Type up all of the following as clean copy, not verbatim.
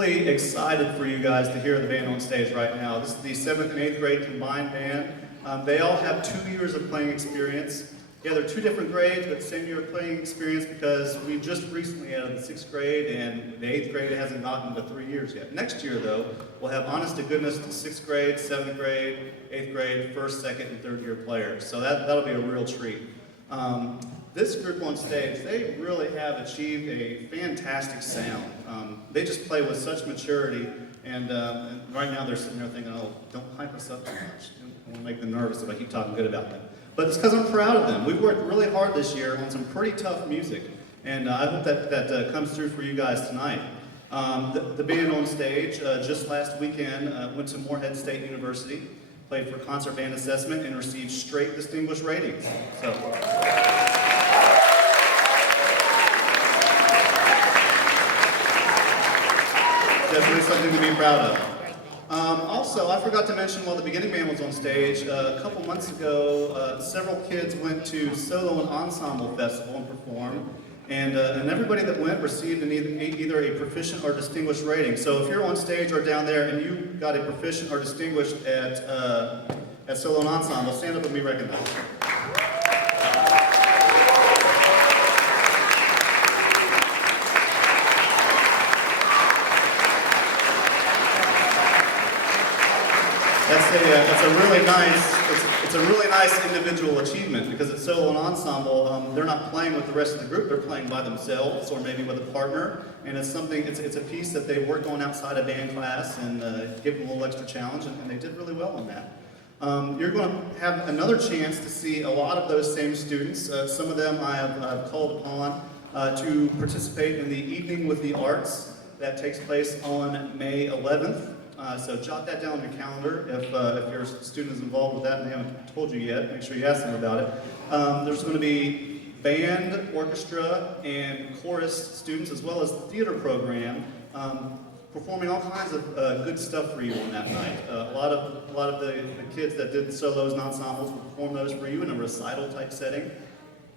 really excited for you guys to hear the band on stage right now. This is the 7th and 8th grade combined band. They all have 2 years of playing experience. Yeah, they're 2 different grades, but same year of playing experience because we just recently added the 6th grade and the 8th grade hasn't gotten to 3 years yet. Next year, though, we'll have honest to goodness to 6th grade, 7th grade, 8th grade, 1st, 2nd, and 3rd year players. So that'll be a real treat. This group on stage, they really have achieved a fantastic sound. They just play with such maturity, and right now they're sitting there thinking, oh, don't hype us up too much. I want to make them nervous if I keep talking good about them. But it's because I'm proud of them. We've worked really hard this year on some pretty tough music, and I hope that comes through for you guys tonight. The band on stage just last weekend went to Morehead State University, played for concert band assessment, and received straight distinguished ratings. So. Definitely something to be proud of. Also, I forgot to mention while the beginning band was on stage, a couple months ago, several kids went to Solo and Ensemble Festival and performed, and everybody that went received either a proficient or distinguished rating. So if you're on stage or down there and you got a proficient or distinguished at Solo and Ensemble, stand up and be recognized. It's a really nice individual achievement because at Solo and Ensemble, they're not playing with the rest of the group, they're playing by themselves or maybe with a partner, and it's a piece that they worked on outside of band class and give them a little extra challenge, and they did really well on that. You're going to have another chance to see a lot of those same students. Some of them I've called upon to participate in the Evening with the Arts that takes place on May 11th. So jot that down on your calendar if your student is involved with that and they haven't told you yet. Make sure you ask them about it. There's going to be band, orchestra, and chorus students as well as the theater program performing all kinds of good stuff for you on that night. A lot of the kids that did solos and ensembles will perform those for you in a recital type setting.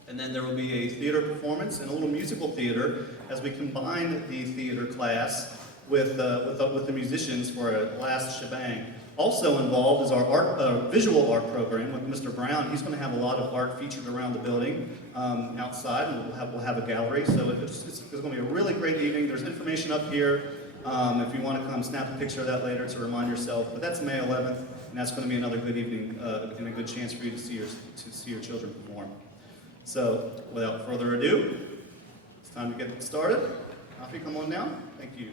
And then there will be a theater performance and a little musical theater as we combine the theater class with the musicians for a last shebang. Also involved is our visual art program with Mr. Brown. He's going to have a lot of art featured around the building outside, and we'll have a gallery. So it's going to be a really great evening. There's information up here if you want to come snap a picture of that later to remind yourself. But that's May 11th, and that's going to be another good evening and a good chance for you to see your children perform. So without further ado, it's time to get started. Alfie, come on down. Thank you.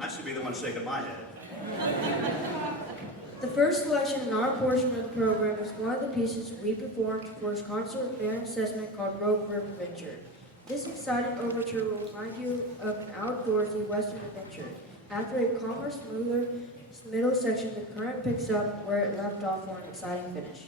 I should be the one shaking my head. The first selection in our portion of the program is one of the pieces we performed for his concert band assessment called Rogue River Adventure. This exciting overture will remind you of an outdoorsy western adventure. After a calmer, smoother middle section, the current picks up where it left off for an exciting finish.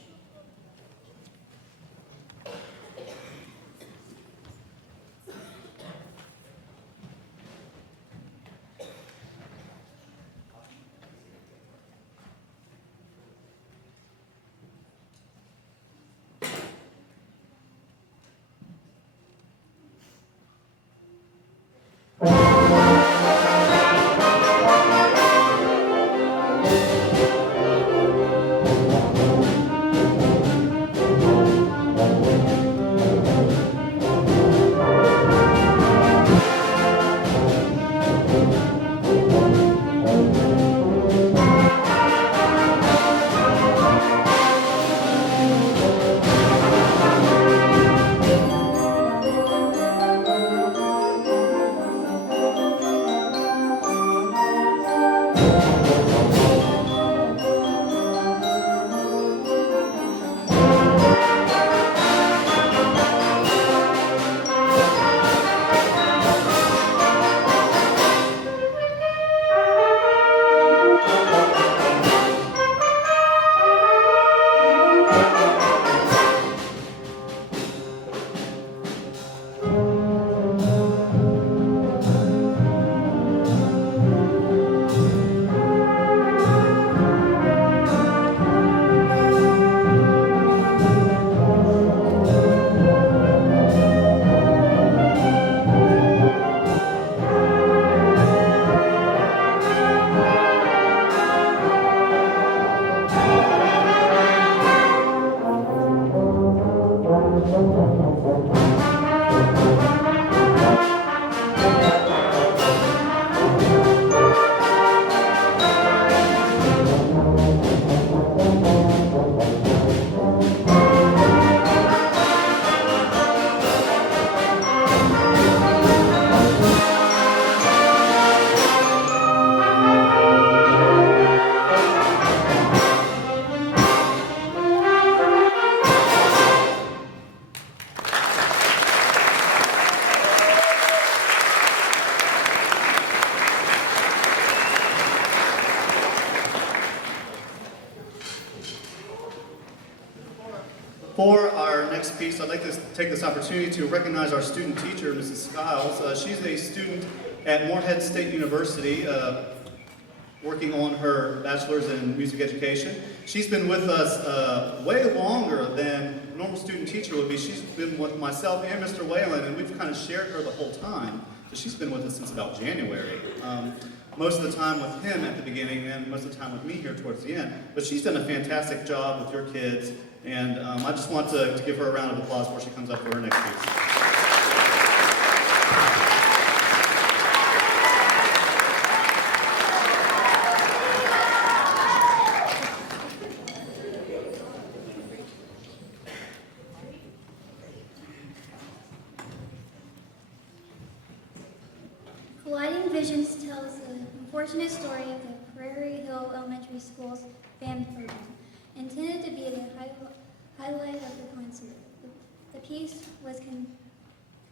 next piece, I'd like to take this opportunity to recognize our student teacher, Mrs. Skiles. She's a student at Morehead State University, working on her bachelor's in music education. She's been with us way longer than a normal student teacher would be. She's been with myself and Mr. Whalen, and we've kind of shared her the whole time. So she's been with us since about January. Most of the time with him at the beginning, and most of the time with me here towards the end. But she's done a fantastic job with your kids, and I just want to give her a round of applause before she comes up for her next piece. Colliding Visions tells the unfortunate story of the Prairie Hill Elementary School's band program, intended to be the highlight of the concert. The piece was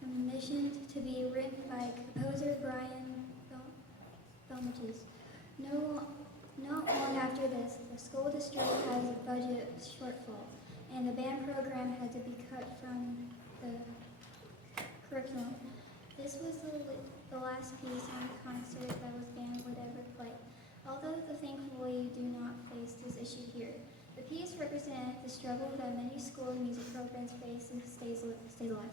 commissioned to be written by composer Brian Belmages. Not long after this, the school district has a budget shortfall, and the band program had to be cut from the curriculum. This was the last piece on the concert that was band would ever play, although thankfully do not face this issue here. The piece represented the struggle that many school and music programs face and stay alive.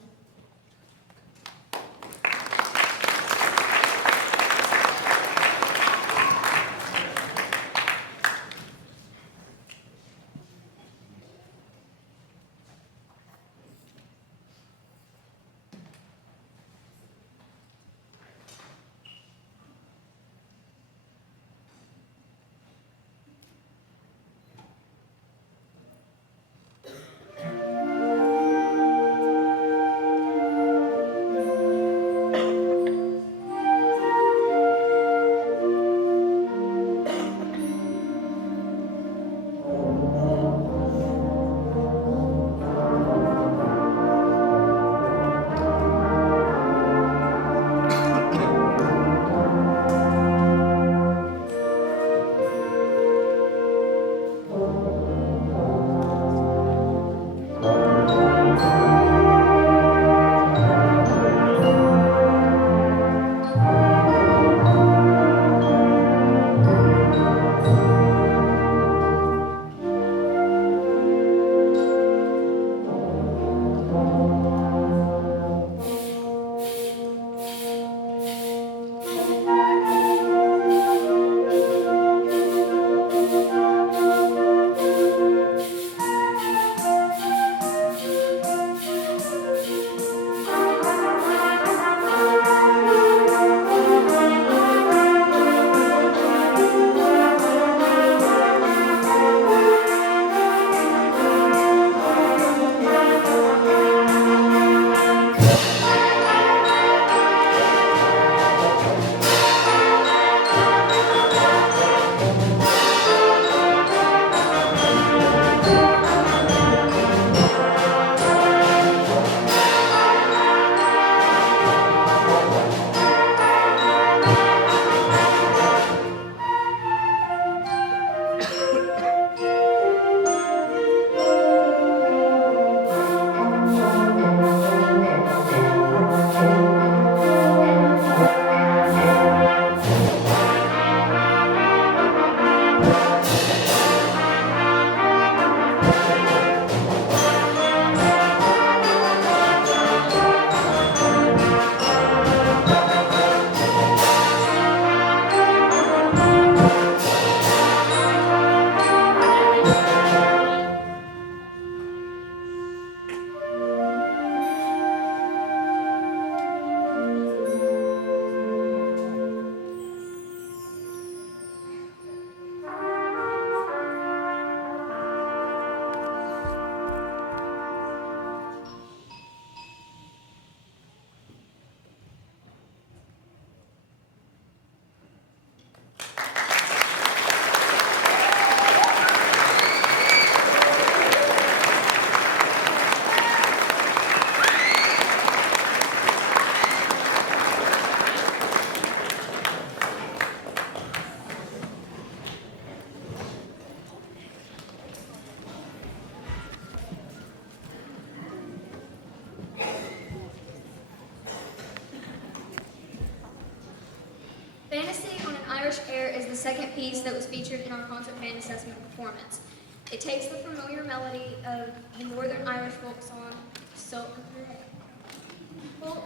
Fantasy on an Irish Air is the second piece that was featured in our concert band assessment performance. It takes the familiar melody of the Northern Irish folk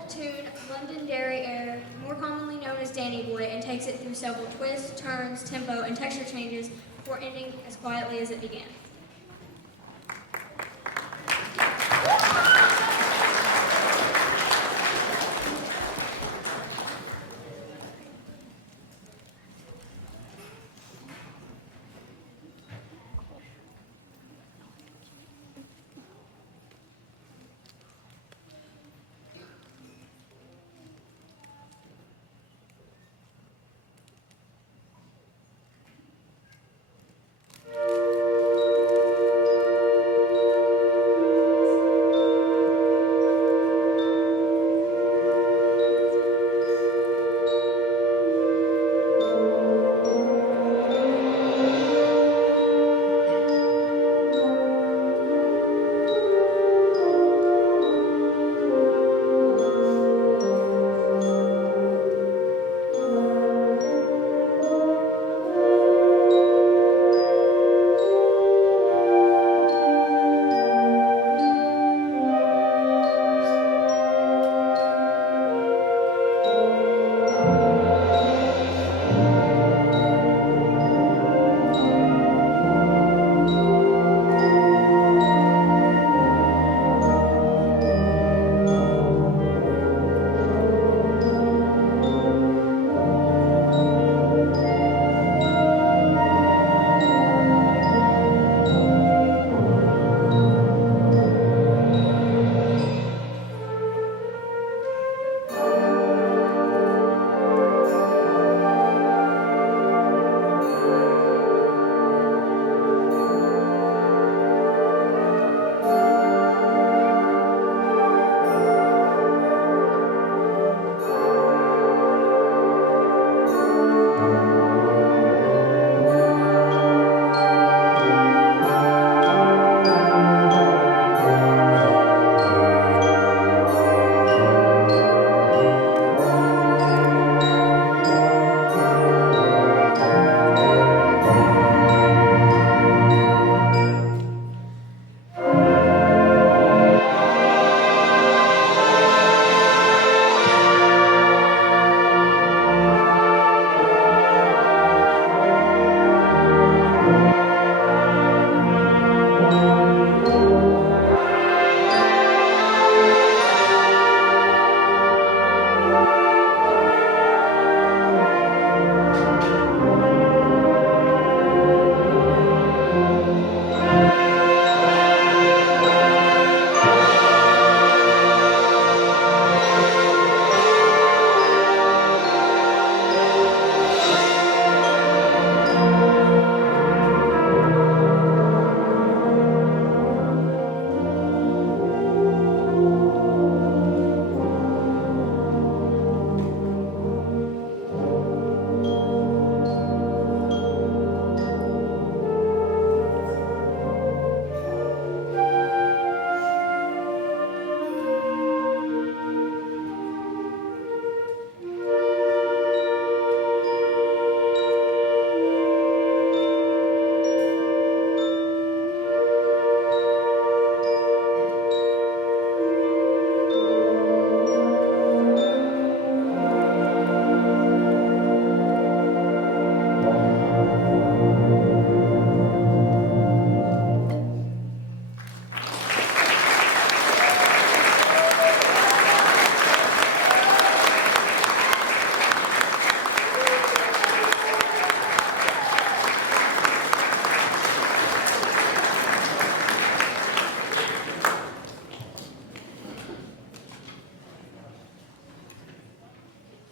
tune Londonderry Air, more commonly known as Danny Boy, and takes it through several twists, turns, tempo, and texture changes before ending as quietly as it began.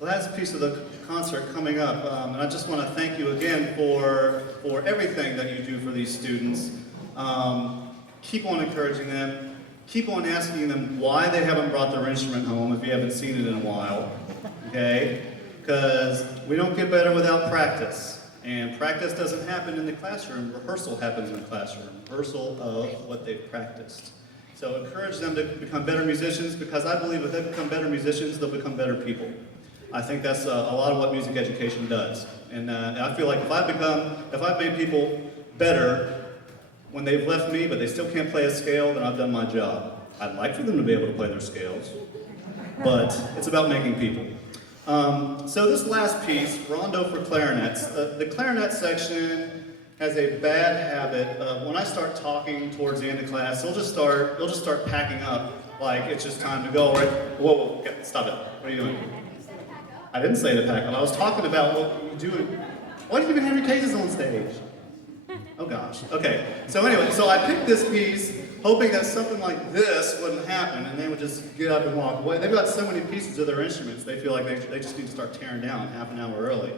The last piece of the concert coming up, and I just want to thank you again for everything that you do for these students. Keep on encouraging them. Keep on asking them why they haven't brought their instrument home if you haven't seen it in a while, okay? Because we don't get better without practice. And practice doesn't happen in the classroom. Rehearsal happens in the classroom. Rehearsal of what they've practiced. So encourage them to become better musicians, because I believe if they become better musicians, they'll become better people. I think that's a lot of what music education does. And I feel like if I've made people better when they've left me, but they still can't play a scale, then I've done my job. I'd like for them to be able to play their scales, but it's about making people. So this last piece, Rondo for Clarinets. The clarinet section has a bad habit of when I start talking towards the end of class, they'll just start packing up like it's just time to go. Right? Whoa, okay, stop it. What are you doing? I didn't say to pack up. I was talking about what you do. Why do you even have your cases on stage? Oh gosh. Okay. So anyway, so I picked this piece hoping that something like this wouldn't happen and they would just get up and walk away. They've got so many pieces of their instruments, they feel like they just need to start tearing down half an hour early.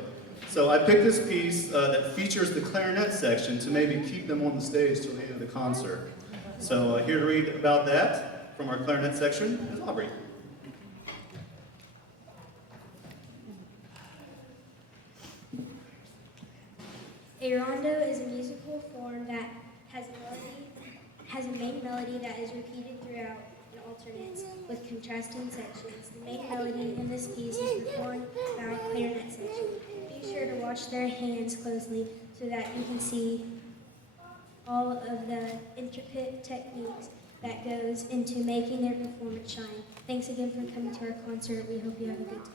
So I picked this piece that features the clarinet section to maybe keep them on the stage till the end of the concert. So here to read about that from our clarinet section is Aubrey. A rondo is a musical form that has a main melody that is repeated throughout and alternates with contrasting sections. The main melody in this piece is performed by a clarinet section. Be sure to watch their hands closely so that you can see all of the intricate techniques that goes into making their performance shine. Thanks again for coming to our concert. We hope you have a good time.